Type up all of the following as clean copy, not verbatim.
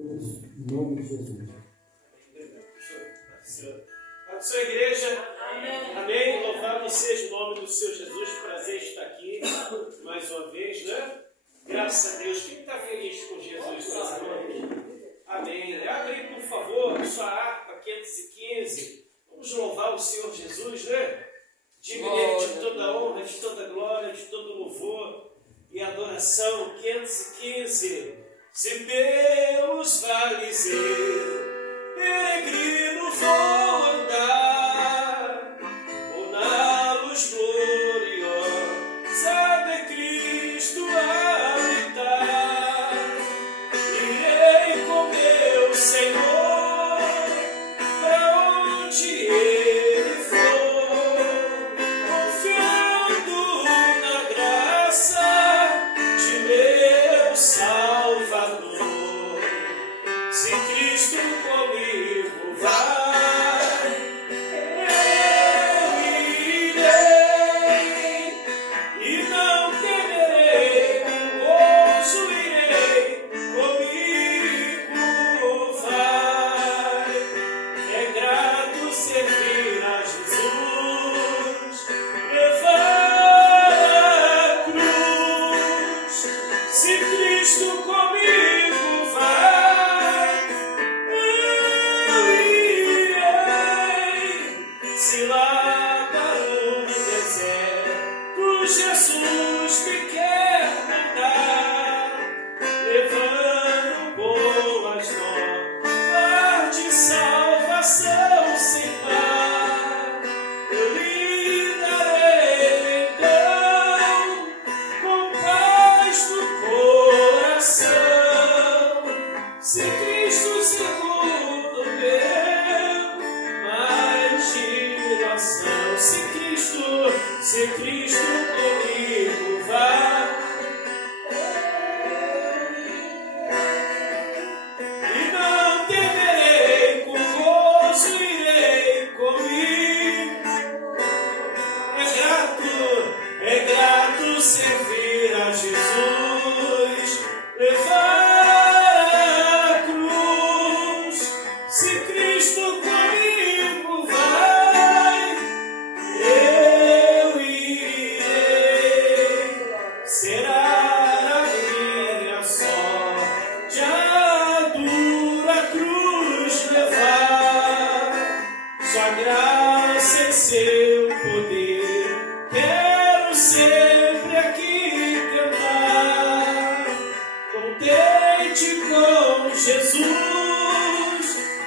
Em nome de Jesus. Abençoe a igreja. Amém. Amém. Louvado seja o nome do Senhor Jesus. Prazer estar aqui mais uma vez, né? Graças a Deus. Quem está feliz com Jesus? Amém. Abre aí, por favor, sua harpa 515. Vamos louvar o Senhor Jesus, né? Diga-lhe de toda honra, de toda glória, de todo louvor e adoração. 515. Se pelos vales eu, peregrino, vou andar, ou na luz gloriosa de Cristo habitar, irei com meu Senhor para onde Ele for, confiando na graça de meu Salvador. Se Cristo comigo vai, eu irei e não temerei, com gozo irei, comigo vai. É grato servir a Jesus, levar a cruz. Se Cristo comigo vai, eu irei. Se lá para o deserto Jesus me quer mandar, levando boas novas de salvação sem par, eu lhe darei então com paz no coração. Se Cristo segundo meu, mais direção. Se Cristo comigo vai, e não temerei, com gozo irei comigo. É grato servir a Jesus, levar a cruz. Se Cristo comigo vai, eu irei. Será a minha sorte a dura cruz levar, sua graça e seu poder quero sempre aqui cantar. Contente com Jesus,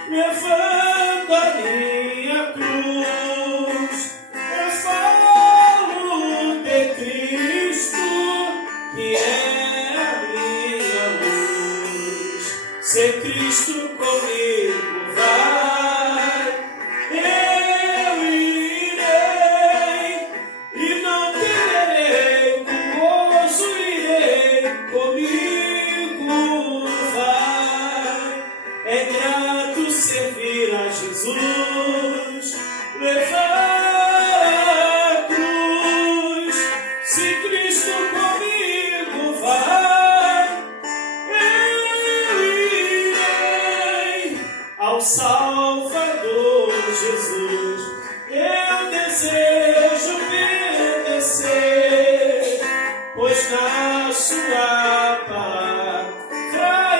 levando a minha cruz, eu falo de Cristo, que é a minha luz. Se Cristo comigo vai, eu irei e não temerei, com gozo irei, comigo vai. É grato servir a Jesus, levar a cruz. Se Cristo comigo vai, eu irei ao Salvador Jesus. Eu desejo obedecer, pois na sua palavra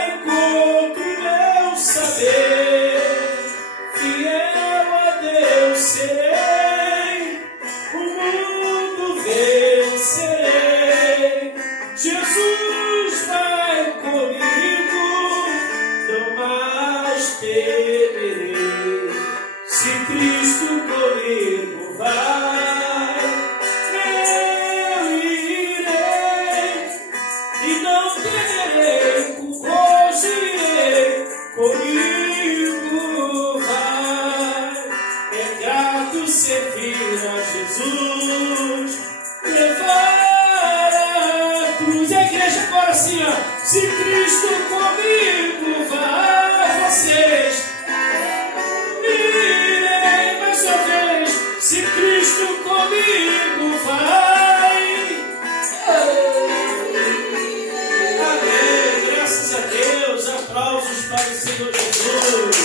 encontro meu saber. Fiel a Deus serei, o mundo vencerei. Jesus vai comigo, não mais temerei. Se Cristo Senhor Jesus.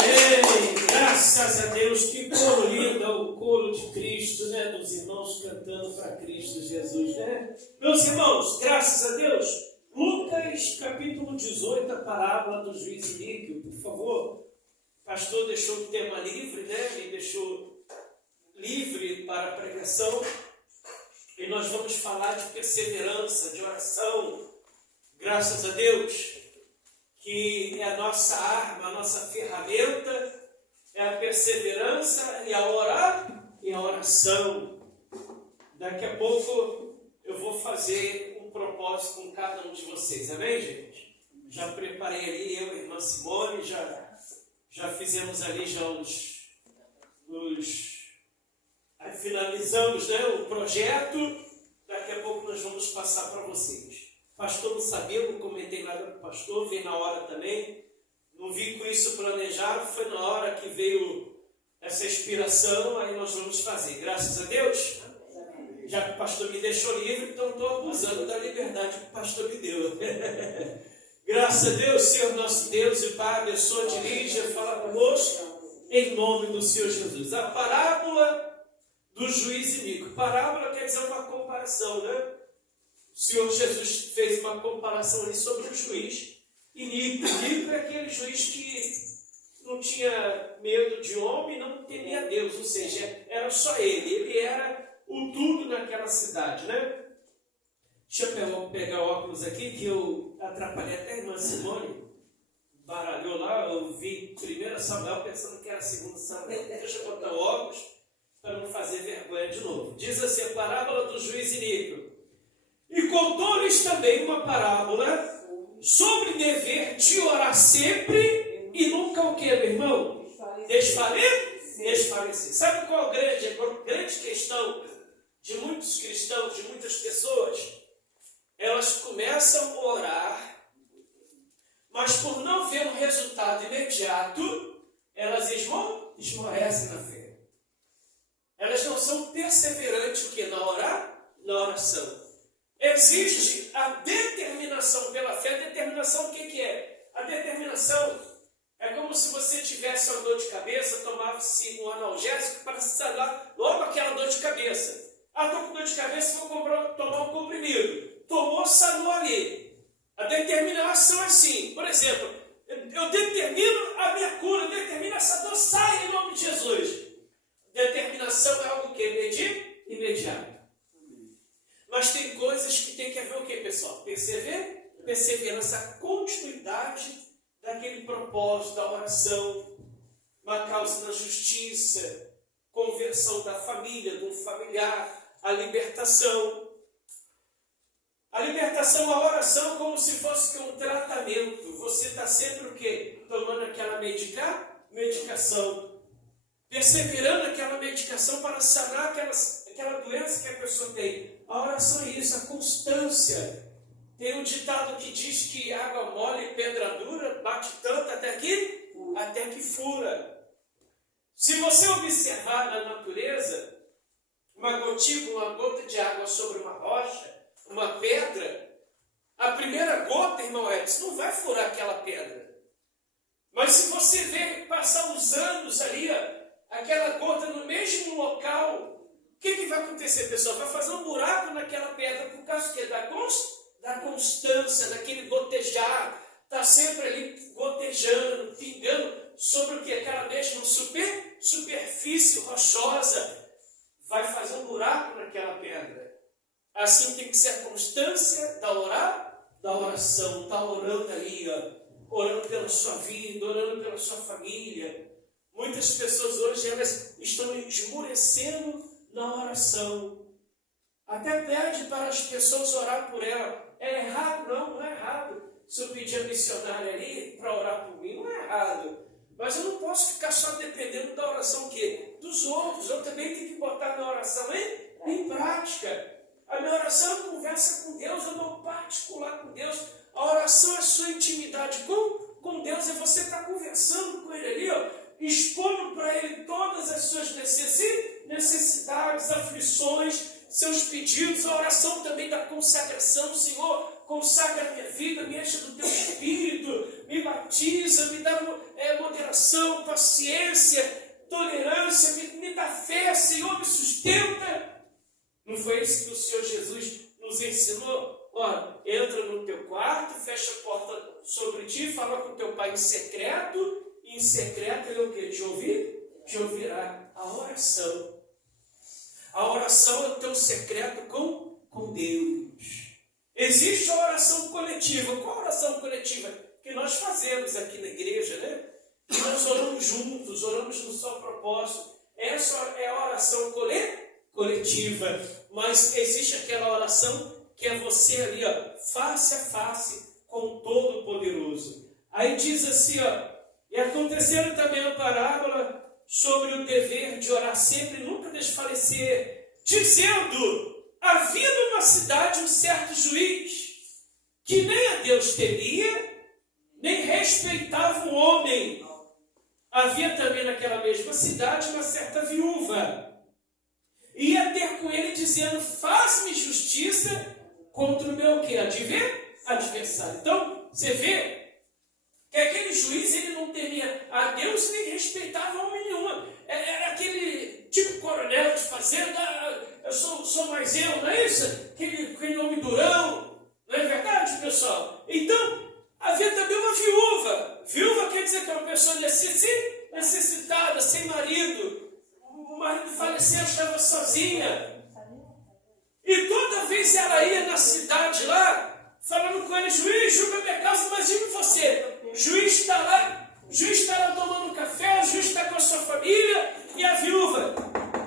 Amém. Graças a Deus. Que coro lindo é o coro de Cristo, né? Dos irmãos cantando para Cristo Jesus, né? Meus irmãos, graças a Deus. Lucas, capítulo 18, a parábola do juiz iníquo. Por favor, o pastor deixou o tema livre, né? Ele deixou livre para a pregação. E nós vamos falar de perseverança, de oração. Graças a Deus, que é a nossa arma, a nossa ferramenta, é a perseverança e a oração. Daqui a pouco eu vou fazer um propósito com cada um de vocês, amém, gente? Já preparei ali, eu e a irmã Simone, já fizemos ali aí finalizamos, né, o projeto. Daqui a pouco nós vamos passar para vocês. O pastor não sabia, não comentei nada com o pastor, veio na hora também. Não vi com isso planejado, foi na hora que veio essa inspiração, aí nós vamos fazer. Graças a Deus, já que o pastor me deixou livre, então estou abusando da liberdade que o pastor me deu. Graças a Deus, Senhor nosso Deus e Pai, abençoa, dirige, fala conosco, em nome do Senhor Jesus. A parábola do juiz iníquo. Parábola quer dizer uma comparação, né? O Senhor Jesus fez uma comparação ali sobre o juiz iníquo. Iníquo é aquele juiz que não tinha medo de homem, não temia Deus, ou seja, era só ele era o tudo naquela cidade, né? Deixa eu pegar o óculos aqui, que eu atrapalhei até a irmã Simone, baralhou lá, eu vi 1 Samuel pensando que era 2 Samuel. Deixa eu botar o óculos para não fazer vergonha de novo. Diz assim, a parábola do juiz iníquo. E contou-lhes também uma parábola sobre o dever de orar sempre e nunca o que, meu irmão? Desfalecer. Sabe qual é a grande questão de muitos cristãos, de muitas pessoas? Elas começam a orar, mas por não ver um resultado imediato, elas esmorecem na fé. Elas não são perseverantes o que? Na oração. Existe a determinação pela fé. A determinação, o que é? A determinação é como se você tivesse uma dor de cabeça, tomasse um analgésico para sarar logo aquela dor de cabeça. Estou com dor de cabeça, vou tomar um comprimido. Tomou, sarou ali. A determinação é assim. Por exemplo, eu determino a minha cura, determino essa dor, sai em nome de Jesus. Determinação é algo que imediato. Mas tem coisas que tem que haver o que, pessoal? Perseverança, a continuidade daquele propósito, da oração, uma causa na justiça, conversão da família, do familiar, a libertação. A libertação, a oração, como se fosse um tratamento. Você está sempre o quê? Tomando aquela medicação. Perseverando aquela medicação para sanar aquela doença que a pessoa tem. A oração é isso, a constância. Tem um ditado que diz que água mole e pedra dura bate tanto até que fura. Se você observar na natureza, uma gota de água sobre uma rocha, uma pedra, a primeira gota, irmão Edson, não vai furar aquela pedra. Mas se você ver passar os anos ali, aquela gota no mesmo local, o que vai acontecer, pessoal? Vai fazer um buraco naquela pedra por causa do quê? Da constância, daquele gotejar. Está sempre ali gotejando, pingando sobre o quê? Aquela mesma superfície rochosa. Vai fazer um buraco naquela pedra. Assim tem que ser a constância da oração. Está orando ali, orando pela sua vida, orando pela sua família. Muitas pessoas hoje elas estão esmorecendo na oração. Até pede para as pessoas orar por ela. É errado? Não é errado. Se eu pedir a missionária ali para orar por mim, não é errado. Mas eu não posso ficar só dependendo da oração dos outros. Eu também tenho que botar minha oração em prática. A minha oração é conversa com Deus, eu dou particular com Deus. A oração é sua intimidade com Deus. É você estar conversando com Ele ali, expondo para Ele todas as suas necessidades, aflições, seus pedidos. A oração também da consagração. Senhor, consagra a minha vida, me enche do Teu Espírito. mansidão, paciência, tolerância, me dá fé, Senhor, me sustenta. Não foi isso que o Senhor Jesus nos ensinou? Ó, entra no teu quarto, fecha a porta sobre ti, fala com teu pai em secreto, e em secreto ele o quê? Te ouvirá. A oração. A oração é o teu secreto com Deus. Existe a oração coletiva. Qual a oração coletiva? Que nós fazemos aqui na igreja, né? Que nós oramos juntos, oramos no só propósito. Essa é a oração coletiva. Mas existe aquela oração que é você ali, ó, face a face com o Todo-Poderoso. Aí diz assim, ó, e aconteceram também a parábola sobre o dever de orar sempre e nunca desfalecer, dizendo, havia numa cidade um certo juiz, que nem a Deus temia, nem respeitava o homem. Havia também naquela mesma cidade uma certa viúva. Ia ter com ele dizendo, faz-me justiça contra o meu quê? Adversário. Então, você vê que aquele juiz, ele não temia a Deus nem respeitava homem nenhuma. Era aquele tipo coronel de fazenda, eu sou mais eu, não é isso? Aquele homem durão, não é verdade, pessoal? Então, havia também uma viúva. Viúva quer dizer que é uma pessoa necessitada, sem marido. O marido faleceu, estava sozinha. E toda vez ela ia na cidade lá, falando com ele, juiz, julga minha causa, imagine você. O juiz está lá tomando café, o juiz está com a sua família, e a viúva,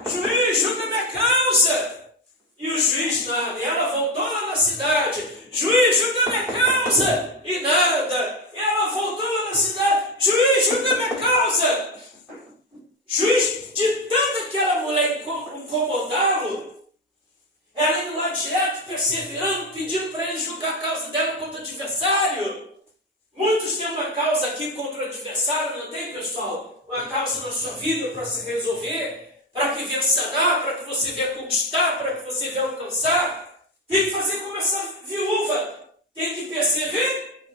juiz, julga minha causa. E o juiz nada, e ela voltou lá na cidade, juiz, julga minha causa, e nada. E ela voltou lá na cidade, juiz, julga minha causa. Juiz, de tanto aquela mulher incomodá-lo, ela indo lá direto, perseverando, pedindo para ele julgar a causa dela contra o adversário. Muitos têm uma causa aqui contra o adversário, não tem, pessoal? Uma causa na sua vida para se resolver, para que venha sanar, para que você venha conquistar, para que você venha alcançar. Tem que fazer como essa viúva. Tem que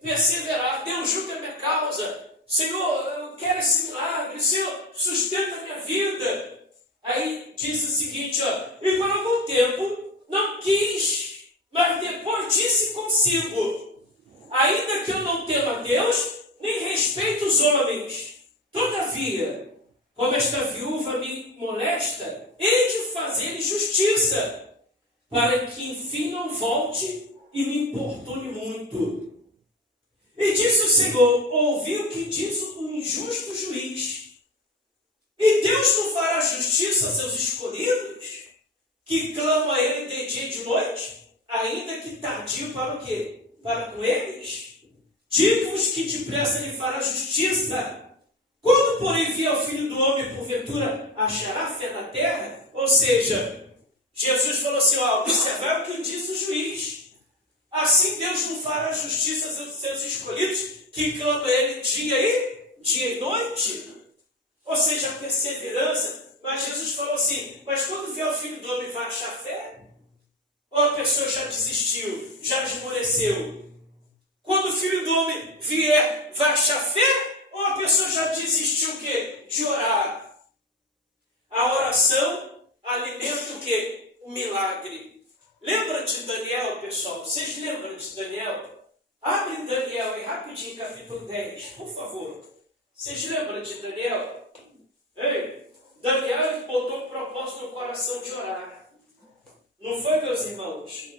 perseverar. Deus julga a minha causa. Senhor, eu quero esse milagre. Senhor, sustenta a minha vida. Aí diz o seguinte, ó, e por algum tempo não quis, mas depois disse consigo, ainda que eu não tema a Deus, nem respeito os homens, todavia, como esta viúva me molesta, hei de fazer justiça, para que enfim não volte e me importune muito. E disse o Senhor, ouvi o que diz o injusto juiz. E Deus não fará justiça a seus escolhidos, que clamam a Ele de dia e de noite, ainda que tardio para o quê? Para com eles? Digo-vos que depressa lhe fará justiça. Quando, porém, vier o Filho do Homem, porventura, achará fé na terra? Ou seja, Jesus falou assim, ó, observar o que diz o juiz. Assim Deus não fará justiça aos seus escolhidos, que clamam a Ele dia e noite. Ou seja, a perseverança. Mas Jesus falou assim, mas quando vier o Filho do Homem, vai achar fé? Ou a pessoa já desistiu, já esmoreceu? Quando o Filho do Homem vier, vai achar fé? Ou a pessoa já desistiu o quê? De orar? A oração alimenta o quê? O milagre. Lembra de Daniel, pessoal? Vocês lembram de Daniel? Abre Daniel aí rapidinho, capítulo 10, por favor. Vocês lembram de Daniel? Ei, Daniel botou um propósito no coração de orar. Não foi, meus irmãos?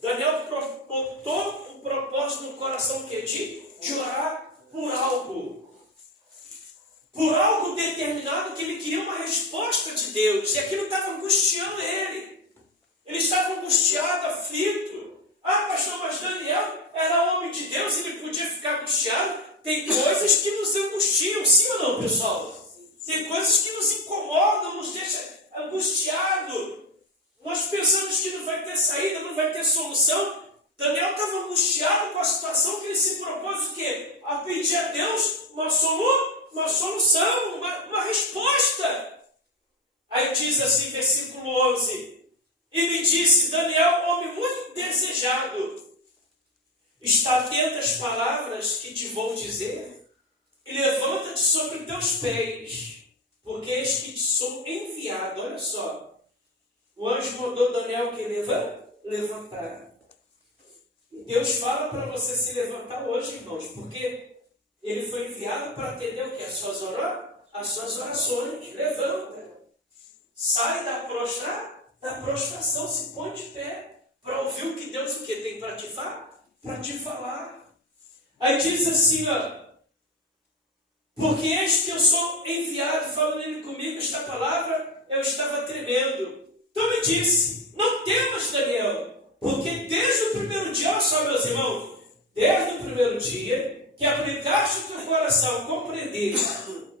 Daniel botou um propósito no coração o quê? De orar por algo. Por algo determinado que ele queria uma resposta de Deus. E aquilo estava angustiando ele. Ele estava angustiado, aflito. Ah, pastor, mas Daniel era homem de Deus, ele podia ficar angustiado. Tem coisas que nos angustiam, sim ou não, pessoal? Tem coisas que nos incomodam, nos deixam angustiados. Nós pensamos que não vai ter saída, não vai ter solução. Daniel estava angustiado com a situação que ele se propôs o quê? A pedir a Deus uma solução, uma resposta. Aí diz assim, versículo 11. E me disse, Daniel, homem muito desejado, está atento às palavras que te vou dizer. e levanta-te sobre teus pés, porque eis que te sou enviado. Olha só, o anjo mandou Daniel que levantar. E Deus fala para você se levantar hoje, irmãos, porque ele foi enviado para atender o que? As suas orações. Levanta. Sai da prostração, se põe de pé, para ouvir o que Deus tem para te falar. Aí diz assim, ó, porque eis que eu sou enviado, falando ele comigo, esta palavra, eu estava tremendo. Então me disse, não temas, Daniel, porque desde o primeiro dia, olha só, meus irmãos, desde o primeiro dia que aplicaste o teu coração a compreender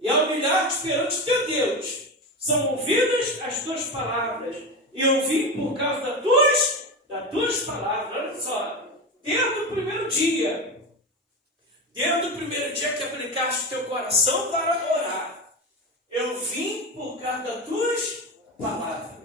e a humilhar-te perante teu Deus, são ouvidas as tuas palavras, e eu vim por causa das tuas palavras. Olha só, desde o primeiro dia que aplicaste o teu coração para orar, eu vim por causa das tuas palavras.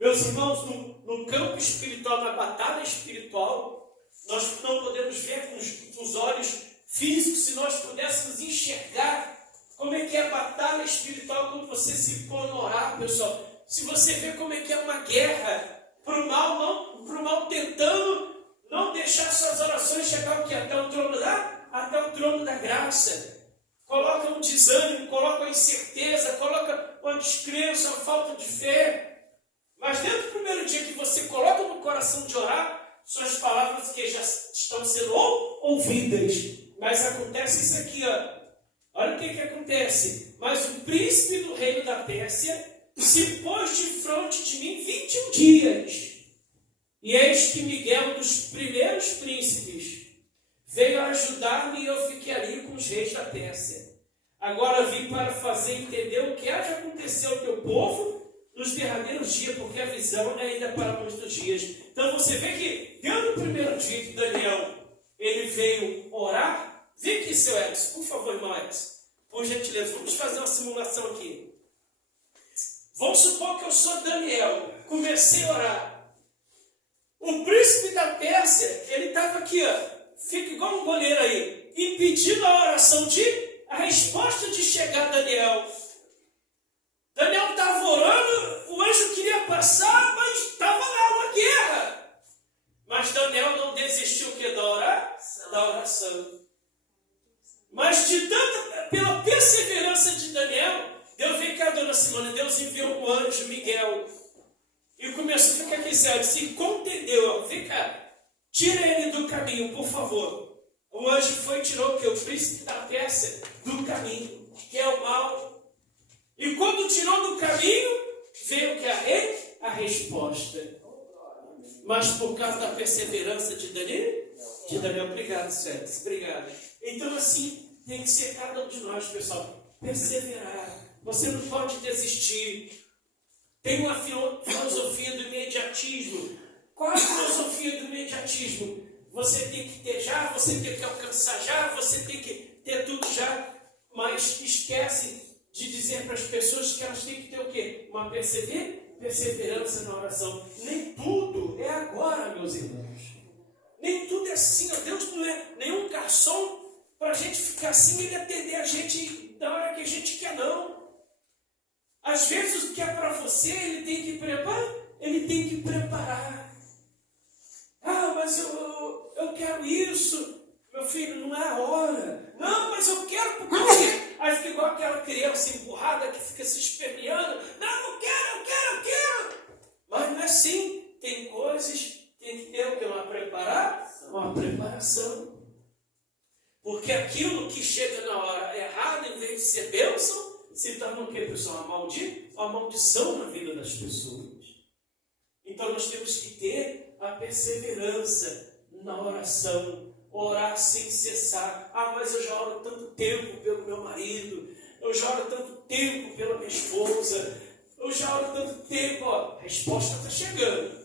Meus irmãos, no campo espiritual, na batalha espiritual, nós não podemos ver com os olhos físicos. Se nós pudéssemos enxergar como é que é a batalha espiritual quando você se põe a orar, pessoal. Se você vê como é que é uma guerra para o mal tentando não deixar suas orações chegar o quê? Até o trono da graça. Coloca um desânimo, coloca uma incerteza, coloca uma descrença, uma falta de fé. Mas dentro do primeiro dia que você coloca no coração de orar, suas palavras que já estão sendo ouvidas. Mas acontece isso aqui, ó. Olha o que acontece. Mas o príncipe do reino da Pérsia se pôs de fronte de mim 21 dias. E eis que Miguel, um dos primeiros príncipes, veio ajudar-me e eu fiquei ali com os reis da Pérsia. Agora vim para fazer entender o que há de acontecer ao teu povo nos derradeiros dias, porque a visão é ainda para muitos dias. Então você vê que, dentro do primeiro dia que Daniel ele veio orar. Vem aqui, seu Edson, por favor, irmão Edson. Por gentileza, vamos fazer uma simulação aqui. Vamos supor que eu sou Daniel, comecei a orar. O príncipe da Pérsia, ele estava aqui, ó, fica igual um goleiro aí, impedindo a oração a resposta de chegar a Daniel. Daniel estava orando, o anjo queria passar, mas estava lá uma guerra. Mas Daniel não desistiu da oração. Mas pela perseverança de Daniel, Deus veio cá, dona Simone, Deus enviou o anjo Miguel. E começou a ficar aqui, sério, se contendeu, vem cá, tira ele do caminho, por favor. O anjo foi e tirou o que? O príncipe da Pérsia do caminho, que é o mal. E quando tirou do caminho, veio o que? A resposta. Mas por causa da perseverança de Daniel, obrigado, Sérgio, obrigado. Então assim, tem que ser cada um de nós, pessoal, perseverar. Você não pode desistir. Tem uma filosofia do imediatismo. Qual é a filosofia do imediatismo? Você tem que ter já, você tem que alcançar já, você tem que ter tudo já, mas esquece de dizer para as pessoas que elas têm que ter o quê? Uma perseverança na oração. Nem tudo é agora, meus irmãos. Nem tudo é assim. Deus não é nenhum garçom para a gente ficar assim e ele atender a gente da hora que a gente quer, não. Às vezes o que é para você, ele tem que preparar. Ah, mas eu quero isso. Meu filho, não é a hora. Não, mas eu quero porque você... Aí fica igual aquela criança empurrada que fica se esperneando. Não, eu quero. Mas não é assim. Tem coisas, tem que ter o que? Uma preparação. Porque aquilo que chega na hora errada, em vez de ser bênção, se torna o que, pessoal? Uma maldição na vida das pessoas. Então nós temos que ter a perseverança na oração. Orar sem cessar. Ah, mas eu já oro tanto tempo pelo meu marido. Eu já oro tanto tempo pela minha esposa. Eu já oro tanto tempo. Ó, a resposta está chegando.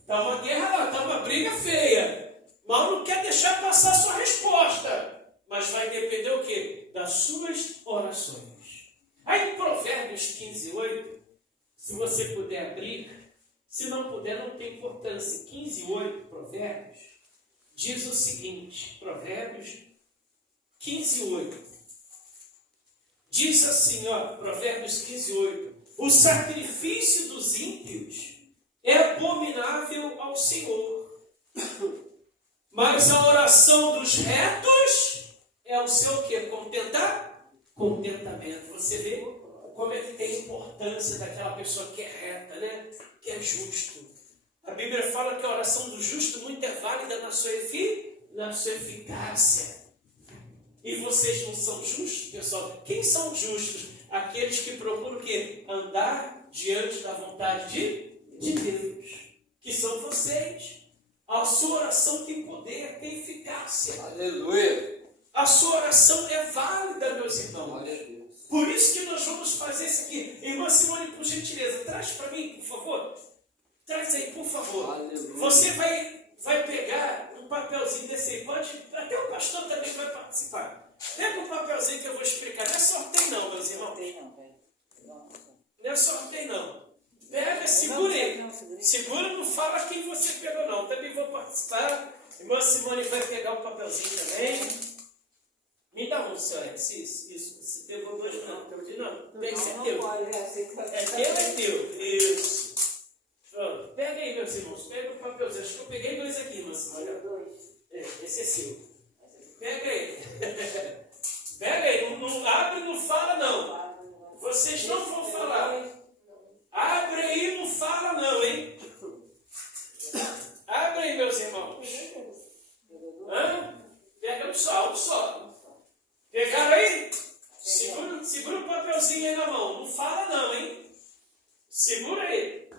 Está uma guerra lá, está uma briga feia. Mas não quer deixar passar a sua resposta. Mas vai depender o quê? Das suas orações. Aí em Provérbios 15:8, se você puder abrir, se não puder, não tem importância. 15:8, Provérbios, diz o seguinte, Provérbios 15:8. Diz assim, ó, Provérbios 15:8. O sacrifício dos ímpios é abominável ao Senhor, mas a oração dos retos é o seu quê? Contentamento. Você vê como é que tem a importância daquela pessoa que é reta, né? Que é justo. A Bíblia fala que a oração do justo muito é válida na sua eficácia. E vocês não são justos, pessoal? Quem são justos? Aqueles que procuram o quê? Andar diante da vontade de Deus. Que são vocês. A sua oração tem poder, tem eficácia. Aleluia. A sua oração é válida, meus irmãos. Glória a Deus. Por isso que nós vamos fazer isso aqui. Irmã Simone, por gentileza, traz para mim, por favor. Traz aí, por favor. Aleluia. Você vai pegar um papelzinho desse aí. Pode, até o pastor também vai participar. Pega um papelzinho que eu vou explicar. Não é sorteio não, meus irmãos. Não é sorteio não. Pega, segura ele. Segura, não fala quem você pegou não. Também vou participar. Irmã Simone vai pegar o papelzinho também. Me dá um, senhor. Isso. Você pegou dois não. Não. Esse é teu. É teu. Isso. Pronto. Pega aí, meus irmãos. Pega o papelzinho. Acho que eu peguei dois aqui, irmã Simone. Esse é seu. Pega aí. Pega aí. Não abre e não fala não. Vocês não vão falar. Abre aí e não fala não, hein? Abre aí, meus irmãos. Pega um só. Pegaram aí? Segura o papelzinho aí na mão. Não fala não, hein? Segura aí.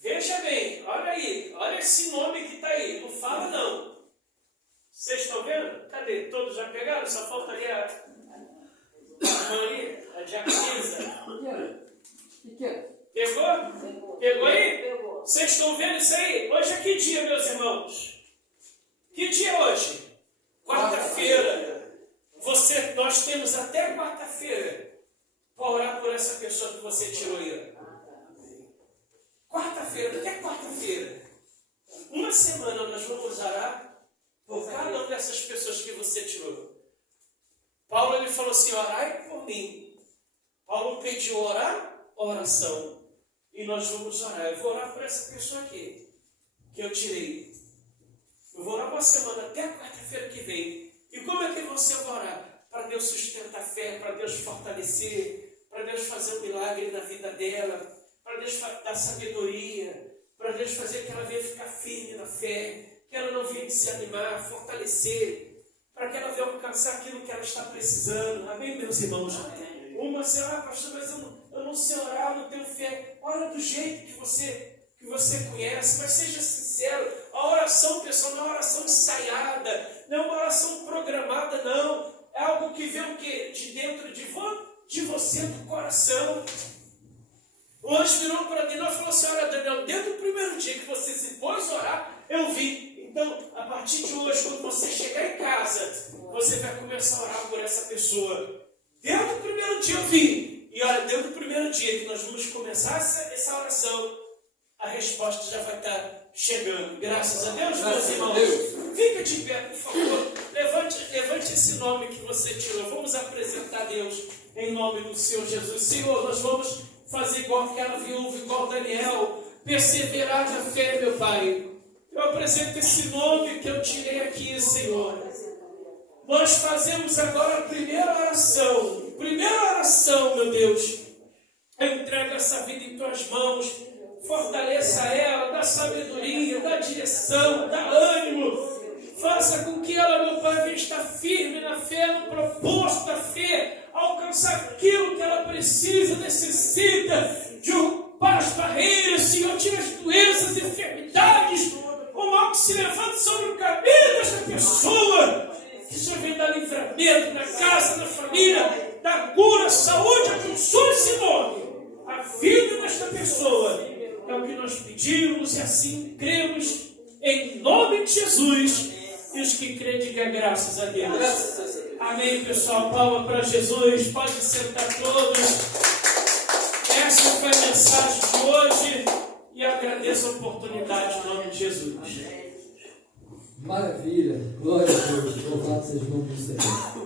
Veja bem, olha aí. Olha esse nome que está aí. Não fala não. Vocês estão vendo? Cadê? Todos já pegaram? Só falta ali a diaconisa. Pegou? Pegou aí? Vocês estão vendo isso aí? Hoje é que dia, meus irmãos? Que dia é hoje? Quarta-feira. Nós temos até quarta-feira para orar por essa pessoa que você tirou aí. Quarta-feira. O que é quarta-feira? Uma semana nós vamos orar por cada uma dessas pessoas que você tirou. Paulo ele falou assim, orai por mim. Paulo pediu oração. E nós vamos orar. Eu vou orar por essa pessoa aqui, que eu tirei. Eu vou orar uma semana até a quarta-feira que vem. E como é que você vai orar? Para Deus sustentar a fé, para Deus fortalecer, para Deus fazer um milagre na vida dela, para Deus dar sabedoria, para Deus fazer que ela venha ficar firme na fé, que ela não venha desanimar, fortalecer, para que ela venha alcançar aquilo que ela está precisando. Amém, meus irmãos? Uma sei lá, pastor, mas eu não sei orar, eu não tenho fé. Ora do jeito que você conhece, mas seja sincero. A oração, pessoal, não é uma oração ensaiada, não é uma oração programada, não. É algo que vem o quê? De dentro de você, do coração. O anjo virou para Daniel e falou assim, olha, Daniel, desde o primeiro dia que você se pôs a orar, eu vi. Então, a partir de hoje, quando você chegar em casa, você vai começar a orar por essa pessoa. Desde o primeiro dia eu vi. E olha, desde o primeiro dia que nós vamos começar essa oração, a resposta já vai estar chegando. Graças a Deus, meus irmãos. Fica de pé, por favor. Levante esse nome que você tirou. Vamos apresentar a Deus em nome do Senhor Jesus. Senhor, nós vamos fazer igual aquela viúva, igual Daniel. Perseverar na fé, meu Pai. Eu apresento esse nome que eu tirei aqui, Senhor. Nós fazemos agora a primeira oração. Primeira oração, meu Deus. Eu entrego essa vida em tuas mãos. Fortaleça ela, dá sabedoria, dá direção, dá ânimo. Faça com que ela, meu Pai, venha estar firme na fé, no propósito da fé, alcançar aquilo que ela precisa, necessita, derrubar as barreiras, Senhor, tira as doenças, enfermidades, o mal que se levanta sobre o caminho desta pessoa. Que o Senhor venha dar livramento na casa, na família, da cura, saúde, abençoe esse nome, a vida desta pessoa. É o que nós pedimos e assim cremos em nome de Jesus. E os que creem, digam graças a Deus. Amém, pessoal. Palma para Jesus. Pode sentar todos. Essa foi a mensagem de hoje. E agradeço a oportunidade em nome de Jesus. Maravilha. Glória a Deus. Louvado seja o nome do Senhor.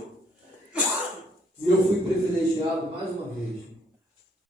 E eu fui privilegiado mais uma vez